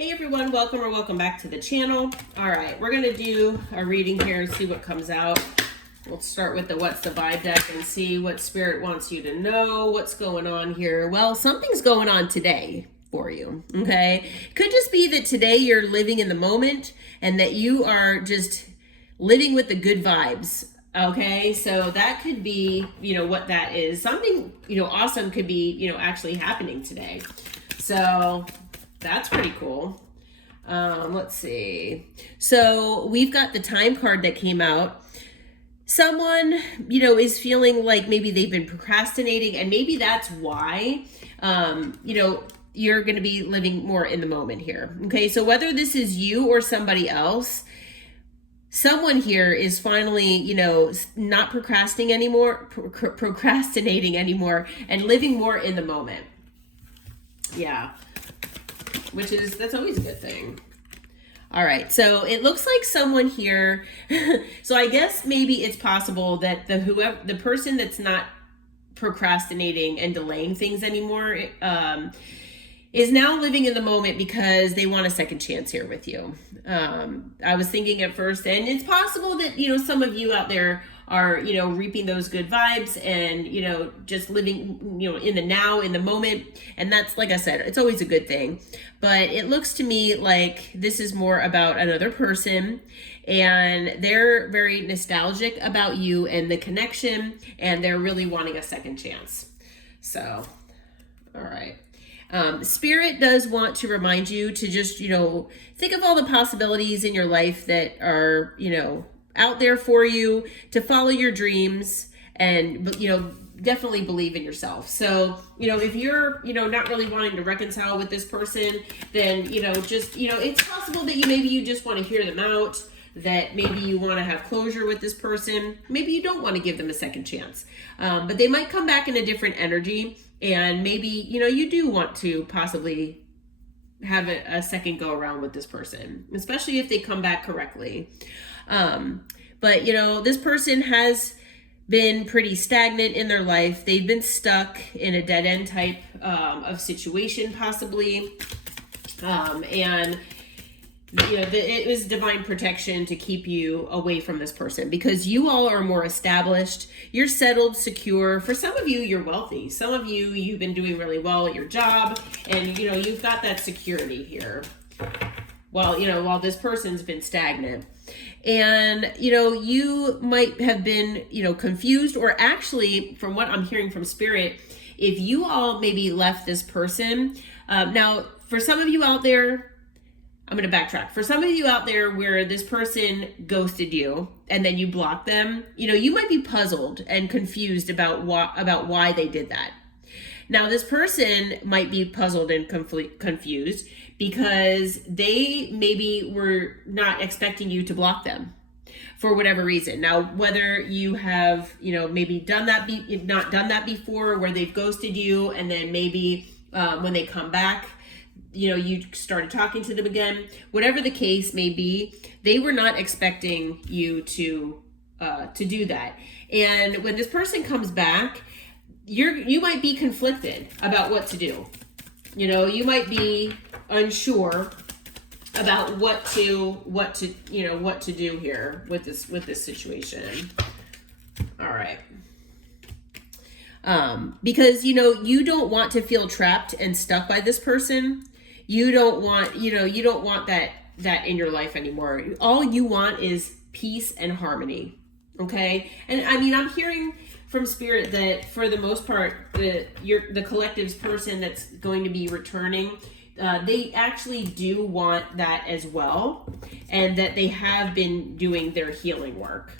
Hey everyone, welcome or welcome back to the channel. All right, we're gonna do a reading here and see what comes out. We'll start with the What's the Vibe deck and see what Spirit wants you to know, what's going on here. Well, something's going on today for you, okay? Could just be that today you're living in the moment and that you are just living with the good vibes. Okay, so that could be, what that is. Something, awesome could be, actually happening today. So that's pretty cool. Let's see. So we've got the Time card that came out. Someone, is feeling like maybe they've been procrastinating, and maybe that's why, you're going to be living more in the moment here. Okay, so whether this is you or somebody else, someone here is finally, not procrastinating anymore and living more in the moment. Yeah. That's always a good thing. All right, so it looks like someone here, so I guess maybe it's possible that the person that's not procrastinating and delaying things anymore is now living in the moment because they want a second chance here with you. I was thinking at first, and it's possible that, some of you out there are, reaping those good vibes and, just living, in the now, in the moment. And that's, like I said, it's always a good thing. But it looks to me like this is more about another person, and they're very nostalgic about you and the connection, and they're really wanting a second chance. So, all right. Spirit does want to remind you to just, think of all the possibilities in your life that are, out there for you, to follow your dreams and, definitely believe in yourself. So, if you're, not really wanting to reconcile with this person, then, it's possible that you just want to hear them out, that maybe you want to have closure with this person. Maybe you don't want to give them a second chance, but they might come back in a different energy. And maybe, you do want to possibly have a second go around with this person, especially if they come back correctly. But, this person has been pretty stagnant in their life. They've been stuck in a dead end type of situation, possibly. And it was divine protection to keep you away from this person because you all are more established. You're settled, secure. For some of you, you're wealthy. Some of you, you've been doing really well at your job, and you've got that security here. While this person's been stagnant. And, you might have been, confused, or actually, from what I'm hearing from Spirit, if you all maybe left this person, now, for some of you out there, I'm going to backtrack. For some of you out there where this person ghosted you and then you blocked them, you might be puzzled and confused about why they did that. Now, this person might be puzzled and confused because they maybe were not expecting you to block them for whatever reason. Now, whether you have, maybe not done that before, where they've ghosted you, and then maybe when they come back, you started talking to them again, whatever the case may be, they were not expecting you to do that. And when this person comes back, you might be conflicted about what to do. You might be unsure about what to do here with this situation. All right. Because you don't want to feel trapped and stuck by this person. You don't want that in your life anymore. All you want is peace and harmony. Okay? And I mean, I'm hearing from Spirit that for the most part, the collective's person that's going to be returning, they actually do want that as well, and that they have been doing their healing work.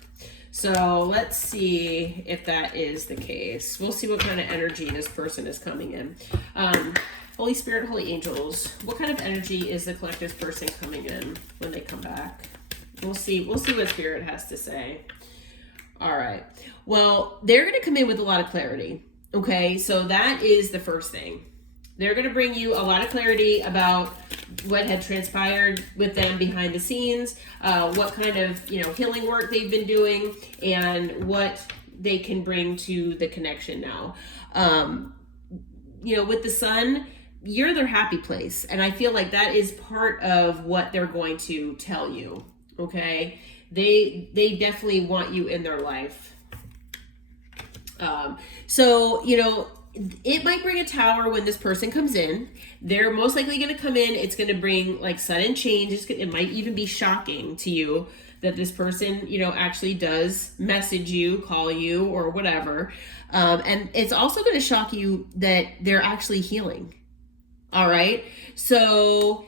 So let's see if that is the case. We'll see what kind of energy this person is coming in. Holy Spirit, Holy Angels, what kind of energy is the collective's person coming in when they come back? We'll see what Spirit has to say. All right. Well, they're going to come in with a lot of clarity. Okay, so that is the first thing. They're going to bring you a lot of clarity about what had transpired with them behind the scenes, what kind of, healing work they've been doing, and what they can bring to the connection now. With the Sun, you're their happy place. And I feel like that is part of what they're going to tell you. Okay. They definitely want you in their life. So, you know, it might bring a tower when this person comes in. They're most likely going to come in. It's going to bring like sudden change. It might even be shocking to you that this person, you know, actually does message you, call you, or whatever. And it's also going to shock you that they're actually healing. All right. So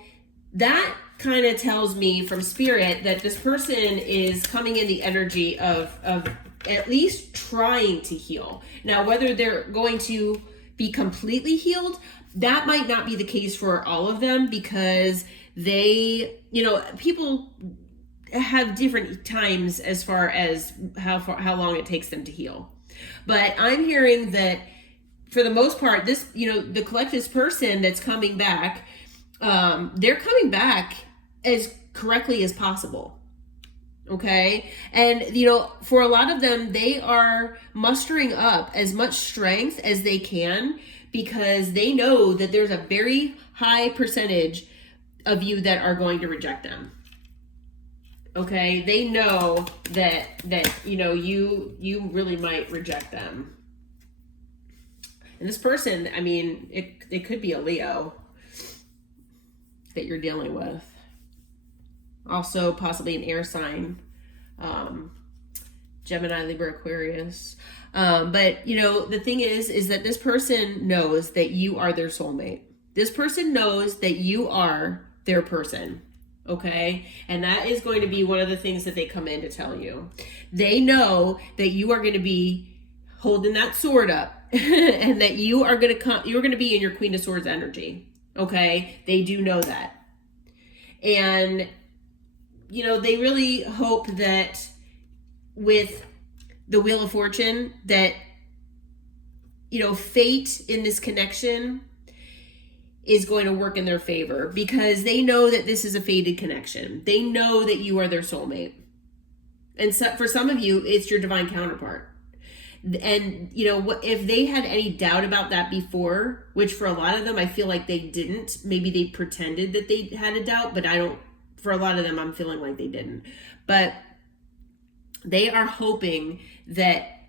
that kind of tells me from spirit that this person is coming in the energy of at least trying to heal. Now, whether they're going to be completely healed, that might not be the case for all of them, because they, you know, people have different times as far as how long it takes them to heal. But I'm hearing that for the most part, this, you know, the collective person that's coming back, they're coming back as correctly as possible. Okay. And, you know, for a lot of them, they are mustering up as much strength as they can, because they know that there's a very high percentage of you that are going to reject them. Okay. They know that, you know, you really might reject them. And this person, I mean, it could be a Leo that you're dealing with. Also possibly an air sign, Gemini, Libra, Aquarius. But you know, the thing is that this person knows that you are their soulmate. This person knows that you are their person. Okay. And that is going to be one of the things that they come in to tell you. They know that you are going to be holding that sword up and that you are going to come, you're going to be in your Queen of Swords energy. Okay. They do know that. And you know, they really hope that with the Wheel of Fortune that, you know, fate in this connection is going to work in their favor, because they know that this is a fated connection. They know that you are their soulmate. And so for some of you, it's your divine counterpart. And, you know, if they had any doubt about that before, which for a lot of them, I feel like they didn't. Maybe they pretended that they had a doubt, but for a lot of them, I'm feeling like they didn't. But they are hoping that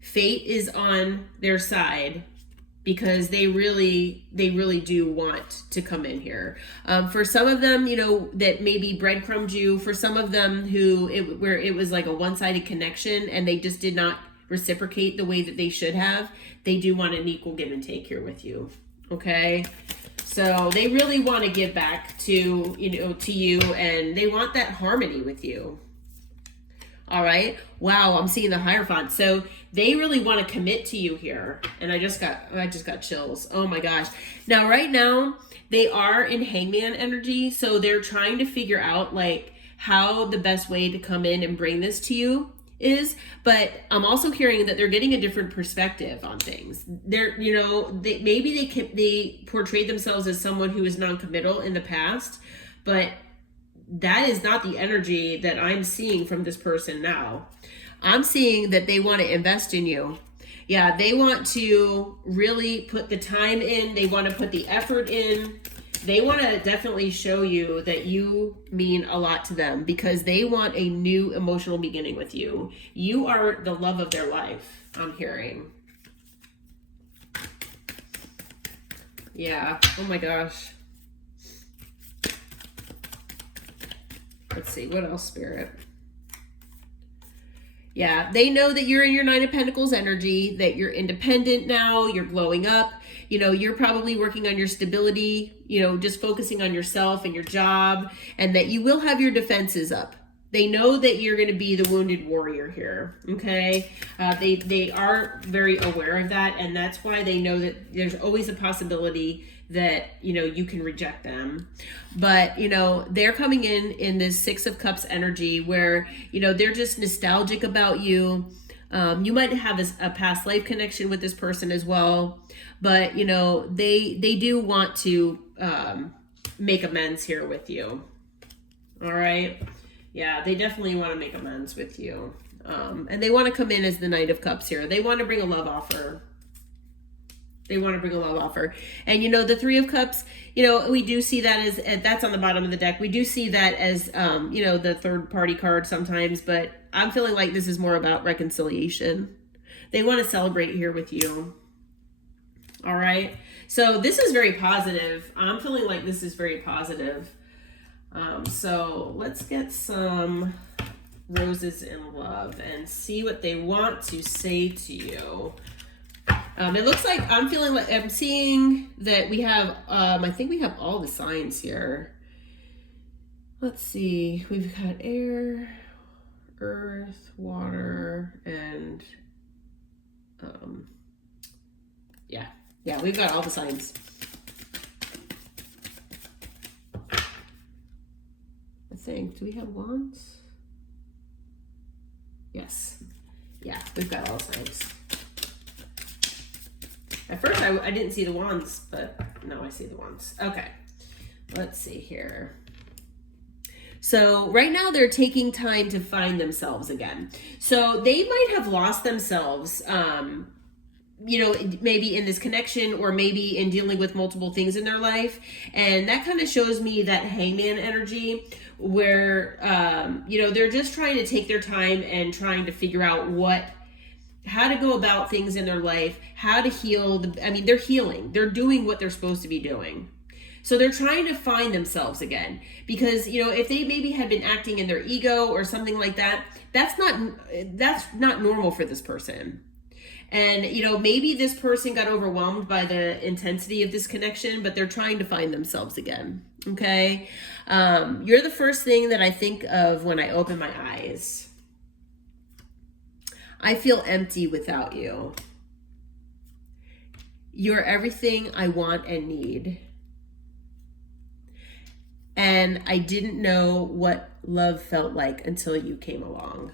fate is on their side, because they really do want to come in here. For some of them, you know, that maybe breadcrumbed you. For some of them where it was like a one-sided connection and they just did not reciprocate the way that they should have, they do want an equal give and take here with you. Okay. So they really want to give back to you, and they want that harmony with you. All right. Wow. I'm seeing the Hierophant. So they really want to commit to you here. And I just got chills. Oh my gosh. Now, right now they are in Hangman energy. So they're trying to figure out like how the best way to come in and bring this to you is, but I'm also hearing that they're getting a different perspective on things. They're, you know, they portrayed themselves as someone who is non-committal in the past, but that is not the energy that I'm seeing from this person now. I'm seeing that they want to invest in you. Yeah, they want to really put the time in. They want to put the effort in. They want to definitely show you that you mean a lot to them, because they want a new emotional beginning with you. You are the love of their life, I'm hearing. Yeah. Oh my gosh. Let's see. What else, Spirit? Yeah. They know that you're in your Nine of Pentacles energy, that you're independent now, you're glowing up. You know, you're probably working on your stability, you know, just focusing on yourself and your job, and that you will have your defenses up. They know that you're going to be the wounded warrior here. Okay. They are very aware of that. And that's why they know that there's always a possibility that, you know, you can reject them. But, you know, they're coming in this Six of Cups energy where, you know, they're just nostalgic about you. You might have a past life connection with this person as well. But, you know, they do want to make amends here with you. All right. Yeah, they definitely want to make amends with you. And they want to come in as the Knight of Cups here. They want to bring a love offer. They want to bring a love offer. And you know, the Three of Cups, you know, we do see that as, that's on the bottom of the deck. We do see that as, you know, the third party card sometimes, but I'm feeling like this is more about reconciliation. They want to celebrate here with you. All right. So this is very positive. I'm feeling like this is very positive. So let's get some roses in love and see what they want to say to you. It looks like I'm feeling like I'm seeing that we have, I think we have all the signs here. Let's see. We've got air, earth, water, and yeah, we've got all the signs. I think, do we have wands? Yes. Yeah, we've got all the signs. At first, I didn't see the wands, but now I see the wands. Okay, let's see here. So right now they're taking time to find themselves again. So they might have lost themselves, you know, maybe in this connection or maybe in dealing with multiple things in their life. And that kind of shows me that hangman energy where, you know, they're just trying to take their time and trying to figure out how to go about things in their life, how to heal. I mean, they're healing. They're doing what they're supposed to be doing. So they're trying to find themselves again because, you know, if they maybe had been acting in their ego or something like that, that's not normal for this person. And, you know, maybe this person got overwhelmed by the intensity of this connection, but they're trying to find themselves again. Okay. You're the first thing that I think of when I open my eyes. I feel empty without you. You're everything I want and need. And I didn't know what love felt like until you came along.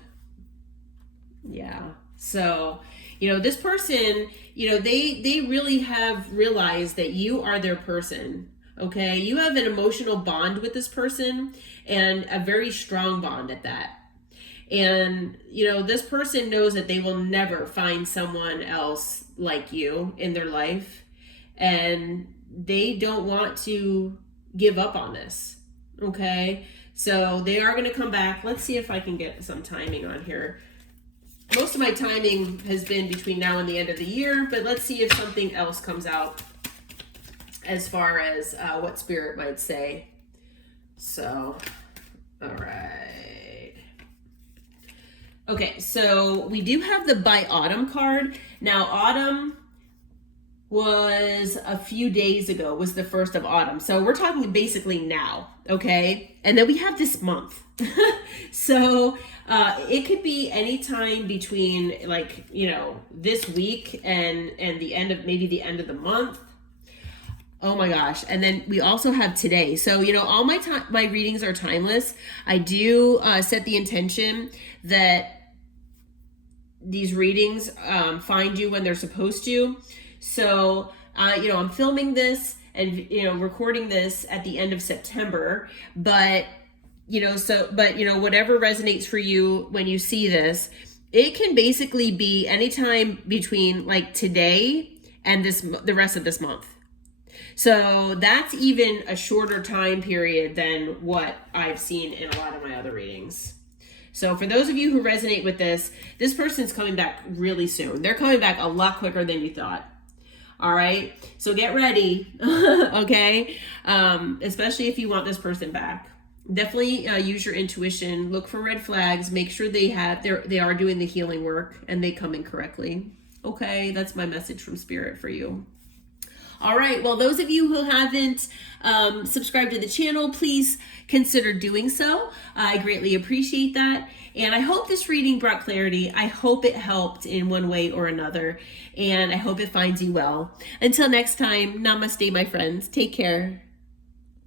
Yeah. So, you know, this person, you know, they really have realized that you are their person. Okay. You have an emotional bond with this person and a very strong bond at that. And, you know, this person knows that they will never find someone else like you in their life. And they don't want to give up on this. Okay. So they are going to come back. Let's see if I can get some timing on here. Most of my timing has been between now and the end of the year, but let's see if something else comes out as far as what Spirit might say. So, all right. Okay, so we do have the by autumn card. Now, autumn was a few days ago, was the first of autumn. So we're talking basically now, okay? And then we have this month. So it could be any time between, like, you know, this week and the end of, maybe the end of the month. Oh my gosh. And then we also have today. So, you know, all my readings are timeless. I do set the intention that these readings find you when they're supposed to. So, you know, I'm filming this and, you know, recording this at the end of September, but, you know, whatever resonates for you when you see this, it can basically be anytime between like today and the rest of this month. So that's even a shorter time period than what I've seen in a lot of my other readings. So for those of you who resonate with this person's coming back really soon. They're coming back a lot quicker than you thought. All right. So get ready. Okay. Especially if you want this person back. Definitely use your intuition. Look for red flags. Make sure they are doing the healing work and they come in correctly. Okay. That's my message from Spirit for you. All right. Well, those of you who haven't subscribed to the channel, please consider doing so. I greatly appreciate that. And I hope this reading brought clarity. I hope it helped in one way or another. And I hope it finds you well. Until next time, namaste, my friends. Take care.